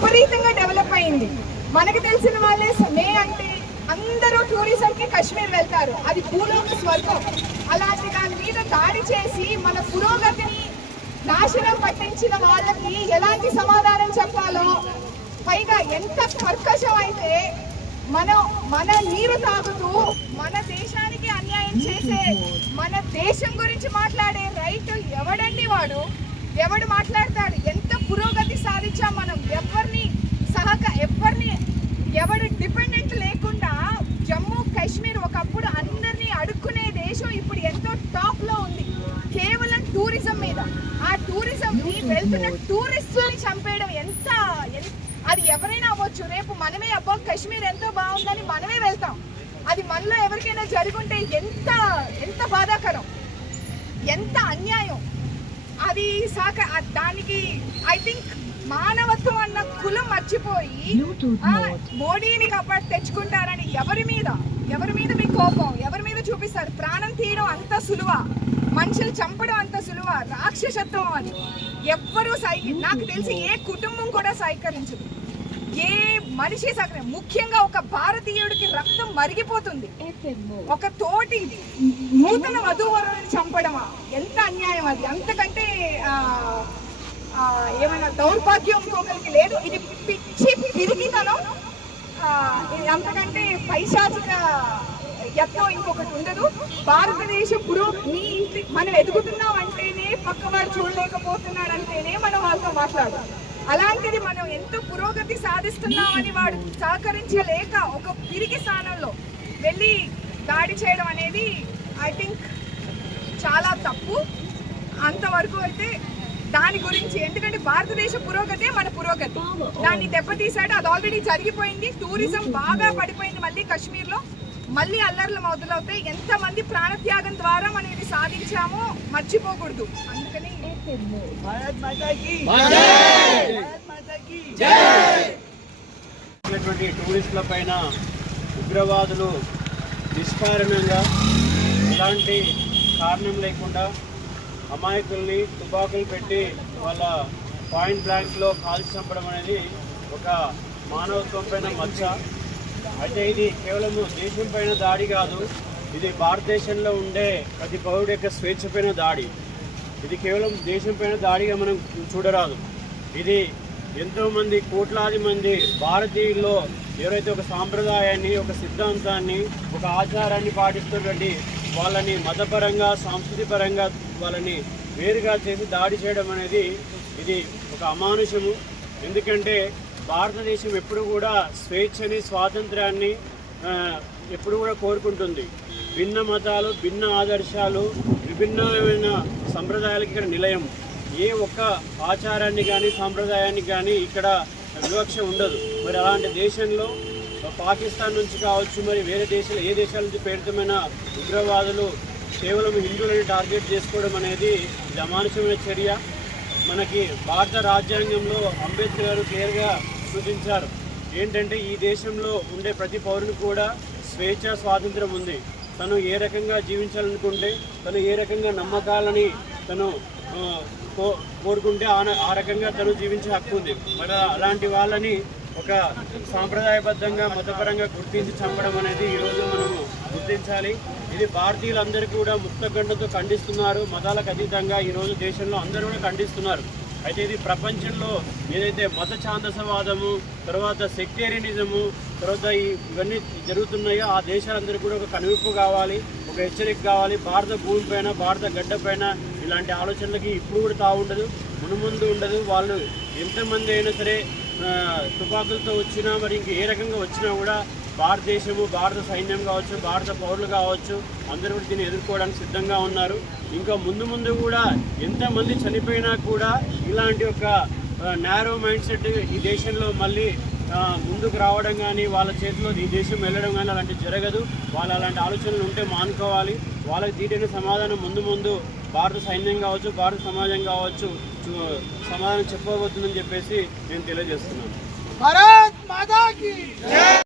విపరీతంగా డెవలప్ అయింది. మనకు తెలిసిన వాళ్ళే మే అంటే అందరూ టూరిజంకి కాశ్మీర్ వెళ్తారు. అది భూలోక స్వర్గం. అలాంటి దాని మీద దాడి చేసి మన పురోగతిని నాశనం పట్టించిన వాళ్ళకి ఎలాంటి సమాధానం చెప్పాలో పైగా ఎంత కర్కశం అయితే మనం మన నీరు తాగుతూ మన దేశానికి అన్యాయం చేసే మన దేశం గురించి మాట్లాడే రైతు ఎవడండి వాడు? ఎవడు మాట్లాడతాడు? ఎంత పురోగతి సాధించాం మనం ఎవరిని సహక ఎవరిని ఎవడు డిపెండెంట్ లేకుండా జమ్మూ కాశ్మీర్ ఒకప్పుడు అందరినీ అడుక్కునే దేశం ఇప్పుడు ఎంతో టాప్లో ఉంది కేవలం టూరిజం మీద. ఆ టూరిజం ని వెళ్తున్న టూరిస్టుల్ని చంపేయడం ఎంత అది ఎవరైనా అవ్వచ్చు. రేపు మనమే అబ్బా కాశ్మీర్ ఎంతో బాగుందని మనమే వెళ్తాం. అది మనలో ఎవరికైనా జరుగుంటే ఎంత ఎంత బాధాకరం? ఎంత అన్యాయం? అది సాక దానికి ఐ థింక్ మానవత్వం అన్న కులం మర్చిపోయి మోడీని కాపాడు తెచ్చుకుంటారని ఎవరి మీద? ఎవరి మీద మీ కోపం? ఎవరి మీద చూపిస్తారు? ప్రాణం తీయడం అంత సులువ? మనుషులు చంపడం అంత సులువ? రాక్షసత్వం అది ఎవ్వరూ సై నాకు తెలిసి ఏ కుటుంబం కూడా సహకరించదు. ఏ మనిషి సహకరి ముఖ్యంగా ఒక భారతీయుడికి రక్తం మరిగిపోతుంది. ఒక తోటి నూతన వధూవరుని చంపడమా? ఎంత అన్యాయం అది. అంతకంటే ఏమైనా దౌర్భాగ్యం ఇంకొకరికి లేదు. ఇది పిచ్చి పిరిగితనం ఇది అంతకంటే పైశాచిక యత్నం ఇంకొకటి ఉండదు. భారతదేశం పురో మీ ఇంటి మనం ఎదుగుతున్నాం అంటేనే పక్కవాడు చూడలేకపోతున్నాడు అంటేనే మనం వాళ్ళతో మాట్లాడదాం అలాంటిది మనం ఎంత పురోగతి సాధిస్తున్నామని వాడు సహకరించలేక ఒక పిరిగి స్థానంలో వెళ్ళి దాడి చేయడం అనేది ఐ థింక్ చాలా తప్పు. అంతవరకు అయితే దాని గురించి ఎందుకంటే భారతదేశ పురోగతే మన పురోగతి. దాన్ని దెబ్బతీసాడు అది ఆల్రెడీ జరిగిపోయింది. టూరిజం బాగా పడిపోయింది మళ్ళీ కశ్మీర్లో. మళ్ళీ అల్లర్లు మొదలవుతాయి. ఎంతమంది ప్రాణత్యాగం ద్వారా మనం ఇది సాధించామో మర్చిపోకూడదు. అందుకని టూరిస్టుల పైన ఉగ్రవాదులు నిష్కారణంగా ఎలాంటి కారణం లేకుండా అమాయకుల్ని తుపాకులు పెట్టి వాళ్ళ పాయింట్ బ్లాంక్లో కాల్చి చంపడం అనేది ఒక మానవత్వం పైన మచ్చ. అయితే ఇది కేవలం దేశం పైన దాడి కాదు ఇది భారతదేశంలో ఉండే ప్రతి పౌరుడు యొక్క స్వేచ్ఛ పైన దాడి. ఇది కేవలం దేశం పైన దాడిగా మనం చూడరాదు. ఇది ఎంతోమంది కోట్లాది మంది భారతీయుల్లో ఎవరైతే ఒక సాంప్రదాయాన్ని ఒక సిద్ధాంతాన్ని ఒక ఆచారాన్ని పాటిస్తున్నటువంటి వాళ్ళని మతపరంగా సాంస్కృతిపరంగా వాళ్ళని వేరుగా చేసి దాడి చేయడం అనేది ఇది ఒక అమానుషము. ఎందుకంటే భారతదేశం ఎప్పుడు కూడా స్వేచ్ఛని స్వాతంత్రాన్ని ఎప్పుడు కూడా కోరుకుంటుంది. భిన్న మతాలు భిన్న ఆదర్శాలు విభిన్నమైన సంప్రదాయాలకు ఇక్కడ నిలయం. ఏ ఒక్క ఆచారాన్ని కానీ సాంప్రదాయాన్ని కానీ ఇక్కడ వివక్ష ఉండదు. మరి అలాంటి దేశంలో పాకిస్తాన్ నుంచి కావచ్చు మరి వేరే దేశాలు ఏ దేశాల నుంచి ప్రేరితమైన ఉగ్రవాదులు కేవలం హిందువులని టార్గెట్ చేసుకోవడం అనేది ఇది అమానుషమైన చర్య. మనకి భారత రాజ్యాంగంలో అంబేద్కర్ గారు క్లియర్గా సూచించారు. ఏంటంటే ఈ దేశంలో ఉండే ప్రతి పౌరుని కూడా స్వేచ్ఛ స్వాతంత్రం ఉంది. తను ఏ రకంగా జీవించాలనుకుంటే తను ఏ రకంగా నమ్మకాలని తను కో- కోరుకుంటే ఆ రకంగా తను జీవించే హక్కు ఉంది. మరి అలాంటి వాళ్ళని ఒక సాంప్రదాయబద్ధంగా మతపరంగా గుర్తించి చంపడం అనేది ఈరోజు మనము గుర్తించాలి. ఇది భారతీయులందరూ కూడా ముక్తగండతో ఖండిస్తున్నారు. మతాలకు అతీతంగా ఈరోజు దేశంలో అందరూ కూడా ఖండిస్తున్నారు. అయితే ఇది ప్రపంచంలో ఏదైతే మత ఛాందసవాదము తర్వాత సెక్టేరియనిజము తర్వాత ఇవన్నీ జరుగుతున్నాయో ఆ దేశాలందరూ కూడా ఒక కనువిప్పు కావాలి ఒక హెచ్చరిక కావాలి. భారత భూమిపైన భారత గడ్డపైన ఇలాంటి ఆలోచనలకి ఇప్పుడు కూడా తాగుండదు మునుముందు ఉండదు. వాళ్ళు ఎంతమంది అయినా సరే తుపాకులతో వచ్చినా మరి ఇంక ఏ రకంగా వచ్చినా కూడా భారతదేశము భారత సైన్యం కావచ్చు భారత పౌరులు కావచ్చు అందరూ కూడా దీన్ని ఎదుర్కోవడానికి సిద్ధంగా ఉన్నారు. ఇంకా ముందు ముందు కూడా ఎంతమంది చనిపోయినా కూడా ఇలాంటి ఒక నేరో మైండ్ సెట్ ఈ దేశంలో మళ్ళీ ముందుకు రావడం కానీ వాళ్ళ చేతిలో ఈ దేశం వెళ్ళడం కానీ అలాంటివి జరగదు. వాళ్ళు అలాంటి ఆలోచనలు ఉంటే మానుకోవాలి. వాళ్ళకి దీటైన సమాధానం ముందు ముందు భారత సైన్యం కావచ్చు భారత సమాజం కావచ్చు సమాధానం చెప్పబోతుందని చెప్పేసి నేను తెలియజేస్తున్నాను.